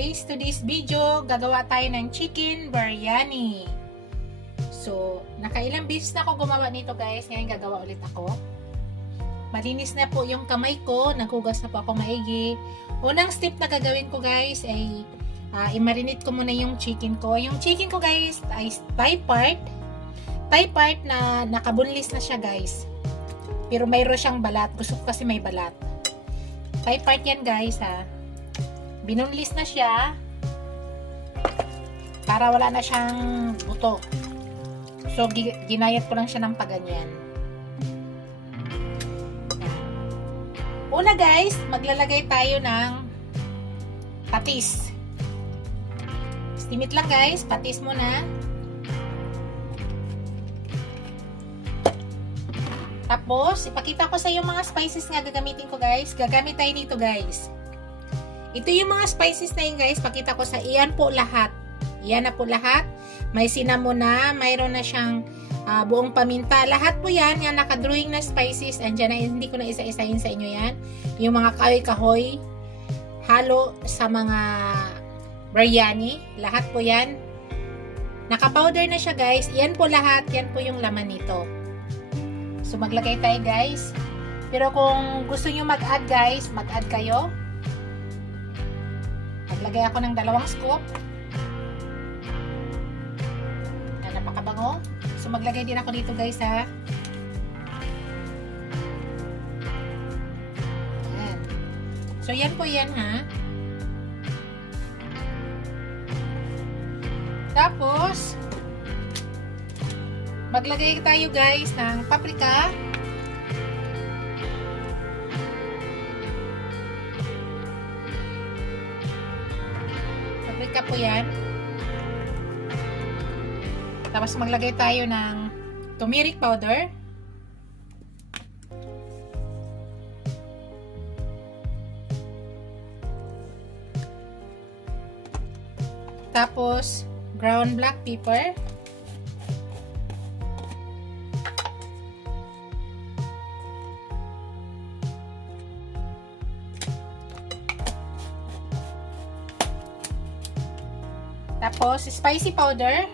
guys, today's video, gagawa tayo ng chicken biryani. So, nakailang beses na ako gumawa nito guys, ngayon gagawa ulit ako. Malinis na po yung kamay ko, naghugas na po ako maigi. Unang step na gagawin ko guys ay i-marinate ko muna yung chicken ko. Yung chicken ko guys ay thigh part na nakabunlis na siya guys. Pero mayroon siyang balat, gusto ko kasi may balat. Thigh part yan guys ha. Binunlis na siya para wala na siyang buto. So, ginayat ko lang siya ng paganyan. Una guys, maglalagay tayo ng patis. Stimit lang guys, patis muna. Tapos, ipakita ko sa iyo mga spices nga gagamitin ko guys. Gagamit tayo dito guys. Ito yung mga spices na yun guys, pakita ko sa iyan po lahat. Iyan na po lahat. May cinnamon na, mayroon na siyang buong paminta. Lahat po yan, yung nakadrawing na spices. Andyan na, hindi ko na isa-isahin sa inyo yan. Yung mga kahoy-kahoy, halo sa mga biryani. Lahat po yan. Naka-powder na siya guys. Iyan po lahat, yan po yung laman nito. So maglagay tayo guys. Pero kung gusto nyo mag-add guys, mag-add kayo. Maglagay ako ng 2 scoop. Napakabango. So maglagay din ako dito guys ha. Ayan. So yan po yan ha. Tapos maglagay tayo guys ng paprika. Paprika po yan. Tapos maglagay tayo ng turmeric powder. Tapos ground black pepper. Tapos spicy powder.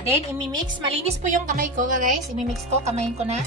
Then, imimix. Malinis po yung kamay ko, guys. Imimix ko. Kamayin ko na.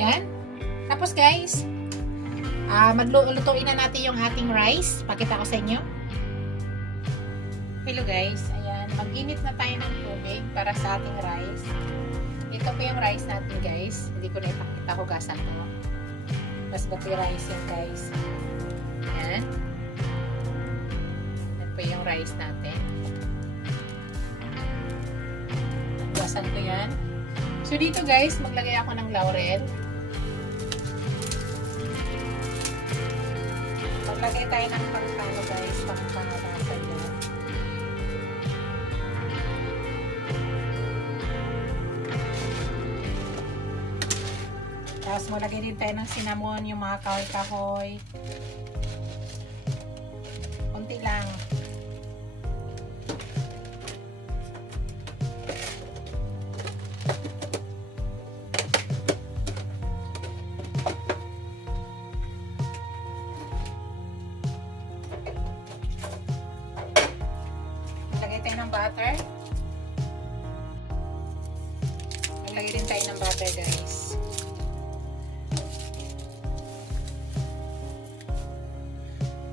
Yan. Tapos guys, maglutuin na natin yung ating rice. Pakita ko sa inyo. Hello guys. Ayan. Mag-init na tayo ng tubig para sa ating rice. Ito po yung rice natin guys. Hindi ko na ipakita hugasan ko. Basmati rice yan guys. Ayan. Yan po yung rice natin. Hugasan ko yan. So dito guys, maglagay ako ng laurel. Maglagay tayo ng pangkano guys, pangpangalasa dyan. Tapos maglagay din tayo ng cinnamon, yung mga kahoy-kahoy. Kunti lang. Butter. Maglagay din tayo ng butter guys.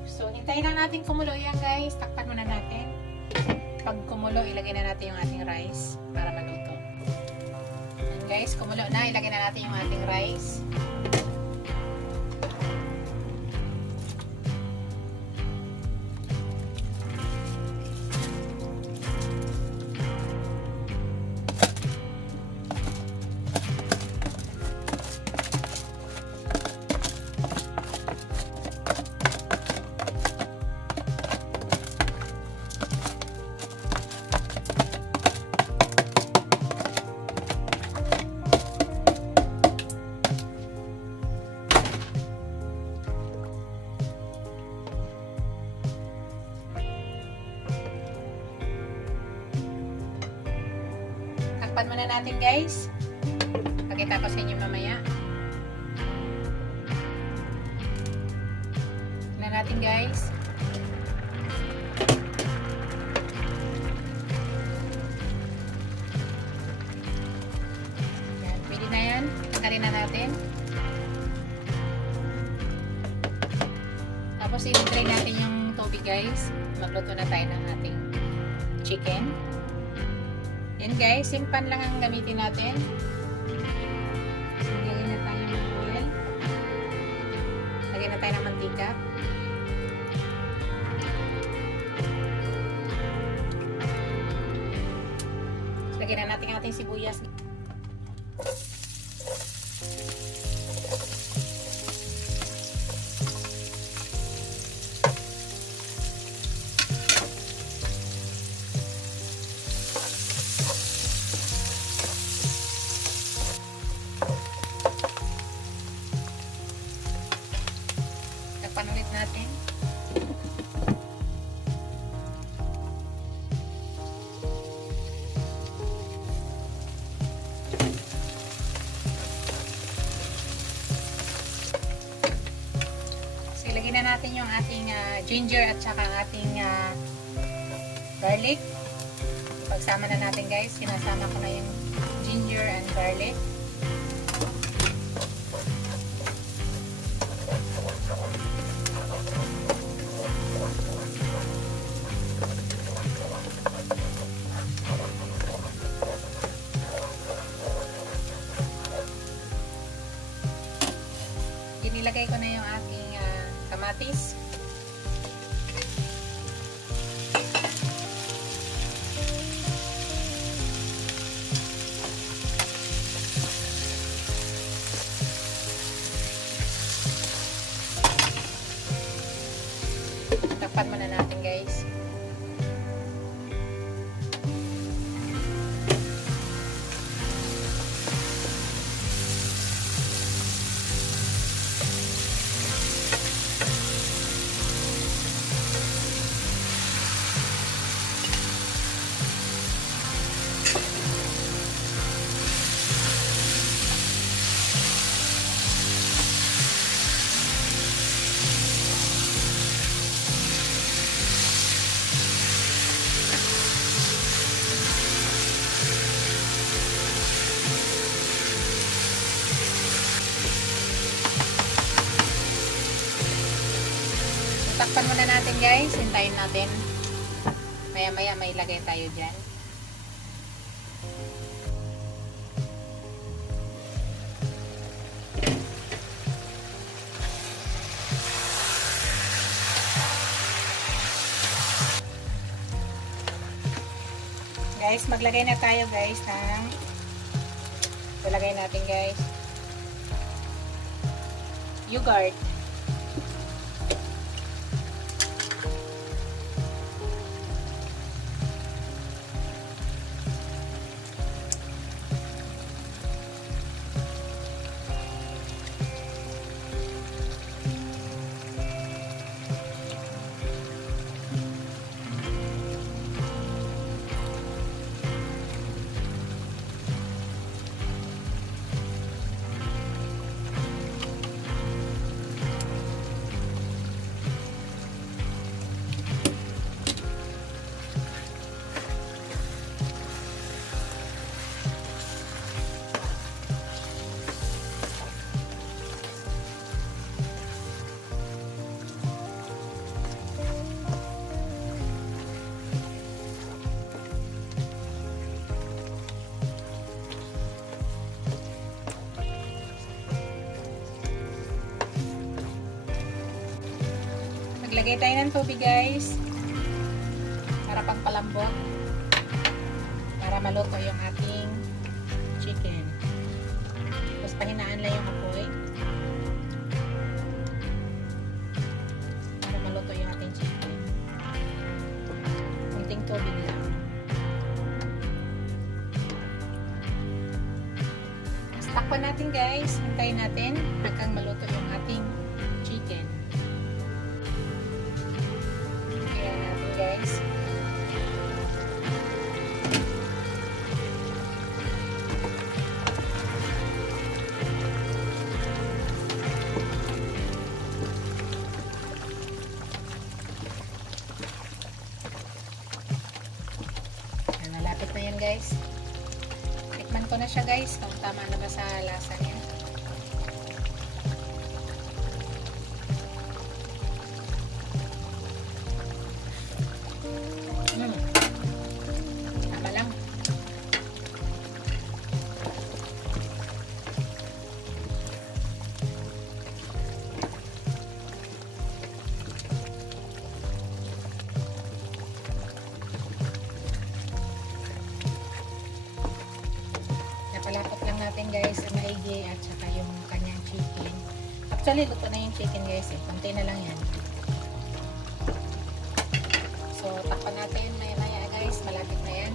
So, hintayin lang natin kumulo yan guys. Takpan muna natin. Pag kumulo, ilagay na natin yung ating rice para maluto. Yan Guys, kumulo na. Ilagay na natin yung ating rice. Takpan muna natin guys. Pakita ko sa inyo mamaya. Tignan natin guys. Yan, pwede na yan. Tanggalin na natin. Tapos i-try natin yung tubig guys. Magluto na tayo ng ating chicken. Yan guys, simpan lang ang gamitin natin. So, lagyan na tayo ng oil. Lagyan na tayo ng mantika. So, lagyan na natin ang ating sibuyas. Panulit natin. So, ilagay na natin yung ating ginger at saka ating garlic. Pagsama na natin guys, sinasama ko na yung ginger and garlic. Nilagay ko na yung ating kamatis. Takpan muna natin guys. Takpan muna natin guys. Hintayin natin. Maya maya may lagay tayo dyan. Guys, maglagay na tayo guys ng ilagay natin guys yogurt. Maglagay tayo ng tubig guys. Para pagpalambot. Para maluto yung ating chicken. Tapos pahinaan lang yung apoy. Para maluto yung ating chicken. Kunting tubig lang. Takpan natin guys. Hintayin natin hanggang maluto yung ating chicken. Kaya natin guys. Malapit na yan guys. Tikman ko na siya guys kung tama na ba sa lasa niya. Tama lang. Napalapot lang natin guys ang maigi at saka yung kanyang chicken. Actually, luto na yung chicken guys eh. Kunti na lang yan. So, takpan natin maya-maya guys. Malapit na yan.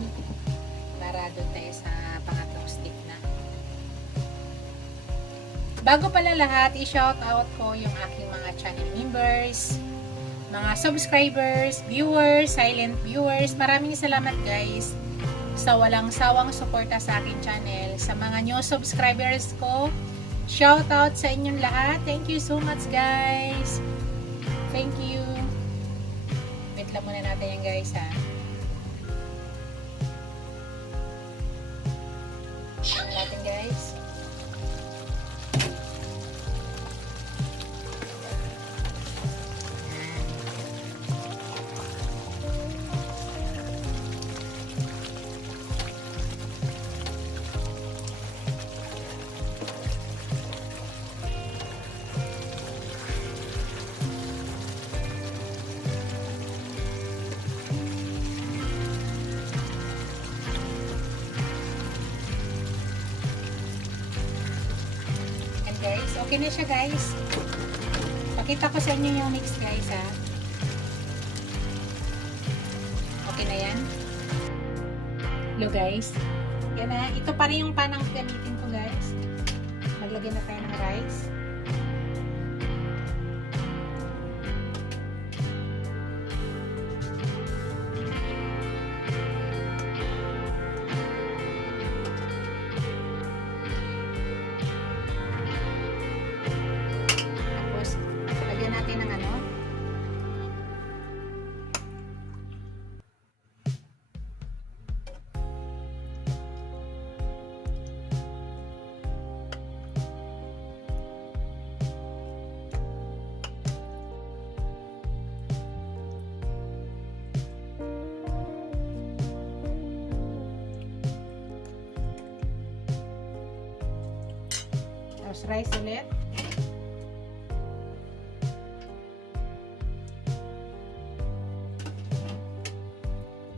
Para doon tayo sa pangatlong stick na. Bago pala lahat, i-shout out ko yung aking mga channel members, mga subscribers, viewers, silent viewers. Maraming salamat guys sa walang sawang suporta sa aking channel. Sa mga new subscribers ko, shout out sa inyong lahat. Thank you so much guys. Thank you. Wait lang muna natin yan guys ha. Tignan natin guys. Guys, okay na siya guys. Pakita ko sa inyo yung mix guys ha. Okay na yan. Hello guys. Yan na. Ito pa rin yung panang gamitin ko guys. Maglagay na tayo ng rice. Tapos rice ulit.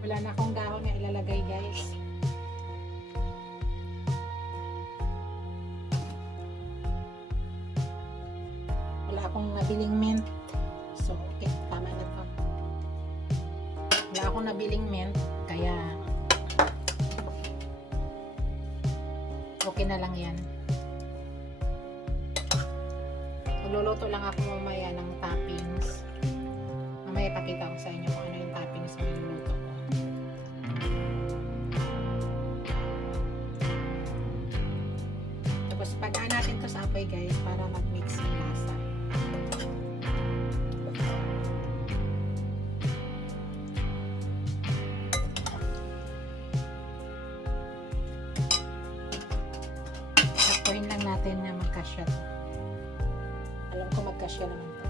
Wala na akong dahon na ilalagay guys. Wala akong nabiling mint. So, okay. Tama na to. Wala akong nabiling mint. Kaya okay na lang yan. Magluluto lang ako mamaya ng toppings. Mamaya pakita ko sa inyo kung ano yung toppings na niluluto ko. Tapos pagaan natin to sa apoy guys para mag-mix yung lasa. Saktuhin lang natin na magkasya to. Alam ko magkasya naman to.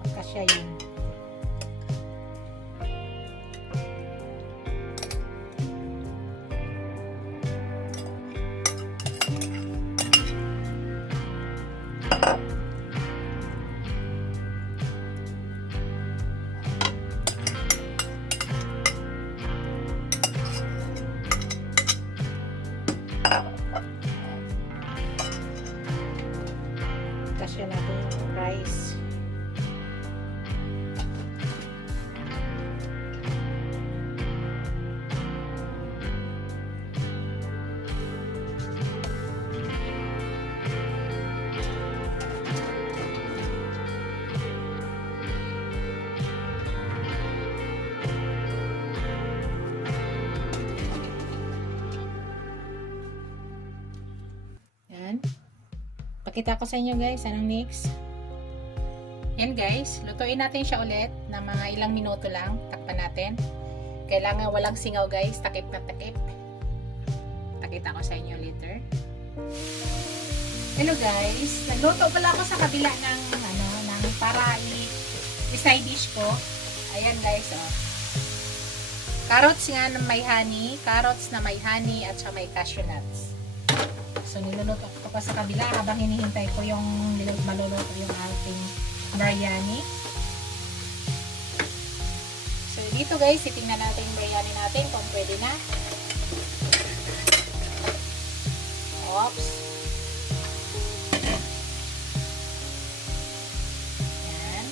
Magkasya yun. kasya na itong rice. Pakita ko sa inyo guys, anong next. Yan guys, lutuin natin siya ulit na mga ilang minuto lang. Takpan natin. Kailangan walang singaw guys, takip na takip. Pakita ko sa inyo later. Hello guys, nagluto pala ako sa kabila ng para i-side dish ko. Ayan guys, oh. Carrots nga na may honey, carrots na may honey at saka may cashew nuts. So, niluluto ko pa sa kabila habang hinihintay ko yung maluluto yung ating biryani. So, dito guys, titingnan natin yung biryani natin kung pwede na. Oops. Yan.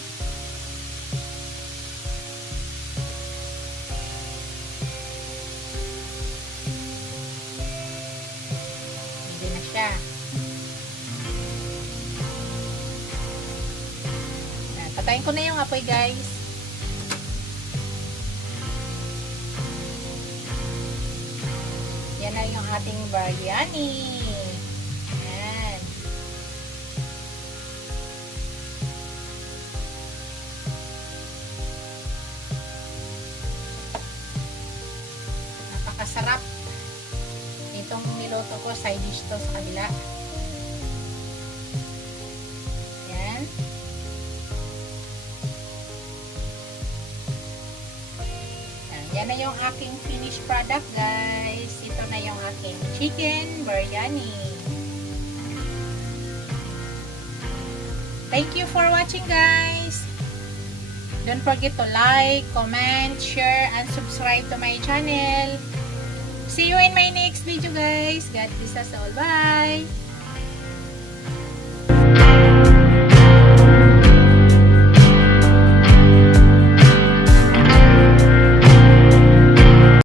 Siya. Patayin ko na yung apoy guys. Yan na yung ating biryani. Yan. Napakasarap. Itong niluto ko, side dish to sa kabila. Yan. Yan na yung aking finished product guys. Ito na yung aking chicken biryani. Thank you for watching guys. Don't forget to like, comment, share, and subscribe to my channel. See you in my next video guys. God bless us all. Bye!